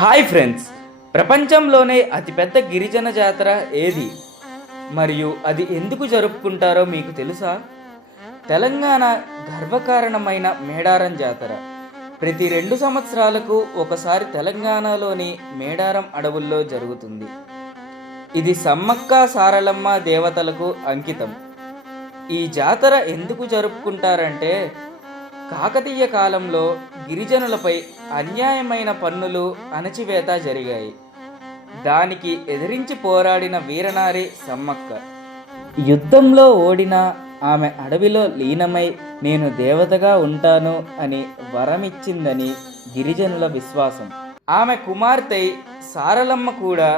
Hi friends, ప్రపంచంలోనే అతిపెద్ద గిరిజన జాతర ఏది మరియు అది ఎందుకు జరుపుకుంటారో మీకు తెలుసా? తెలంగాణ గర్వకారణమైన మేడారం జాతర ప్రతి 2 సంవత్సరాలకు ఒకసారి తెలంగాణలోని మేడారం అడవుల్లో జరుగుతుంది. ఇది సమ్మక్క సారలమ్మ దేవతలకు అంకితం. ఈ జాతర ఎందుకు జరుపుకుంటారంటే, కాకతీయ కాలంలో గిరిజనులపై అన్యాయమైన పన్నులు అణచివేత జరిగాయి. దానికి ఎదిరించి పోరాడిన వీరనారి సమ్మక్క. యుద్ధంలో ఓడిన ఆమె అడవిలో లీనమై నేను దేవతగా ఉంటాను అని వరమిచ్చిందని గిరిజనుల విశ్వాసం. ఆమె కుమార్తె సారలమ్మ కూడా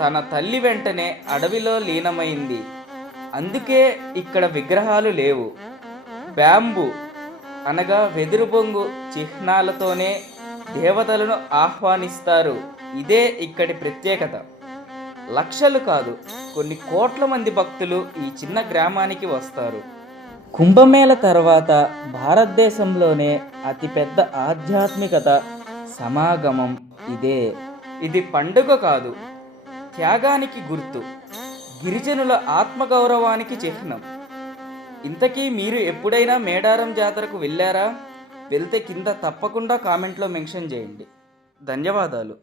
తన తల్లి వెంటనే అడవిలో లీనమైంది. అందుకే ఇక్కడ విగ్రహాలు లేవు. బ్యాంబూ అనగా వెదురు బొంగు చిహ్నాలతోనే దేవతలను ఆహ్వానిస్తారు. ఇదే ఇక్కడి ప్రత్యేకత. లక్షలు కాదు, కొన్ని కోట్ల మంది భక్తులు ఈ చిన్న గ్రామానికి వస్తారు. కుంభమేళ తర్వాత భారతదేశంలోనే అతిపెద్ద ఆధ్యాత్మికత సమాగమం ఇదే. ఇది పండుగ కాదు, త్యాగానికి గుర్తు, గిరిజనుల ఆత్మగౌరవానికి చిహ్నం. ఇంతకీ మీరు ఎప్పుడైనా మేడారం జాతరకు వెళ్ళారా? వెళ్తే కింద తప్పకుండా కామెంట్లో మెన్షన్ చేయండి. ధన్యవాదాలు.